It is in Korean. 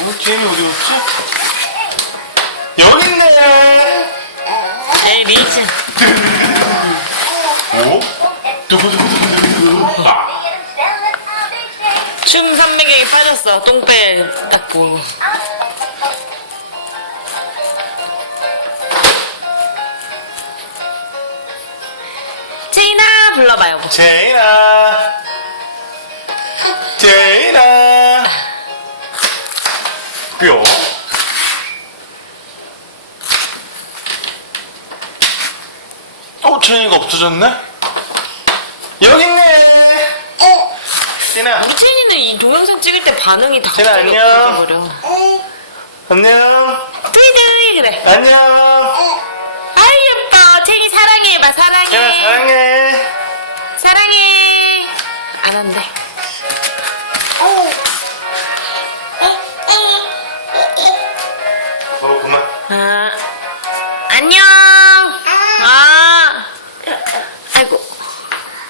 어, 제인이 어디 갔지? 여기 있네! 에이 리즈 오? 두구두구두구두구. 아. 춤 선배경이 빠졌어 똥배 딱 보고 제이나 불러봐요 뭐. 제인아. 뼈. 어, 제인이가 없어졌네? 여기 있네! 제인아. 우리 제이는 이 동영상 찍을 때 반응이 다 갑자기 안녕. 없어져버려 안녕. 두이두이 그래 안녕. 아이 예뻐 제이 사랑해 해봐 사랑해 제인아, 사랑해. 사랑해 안 한대 어, 그만. 아 안녕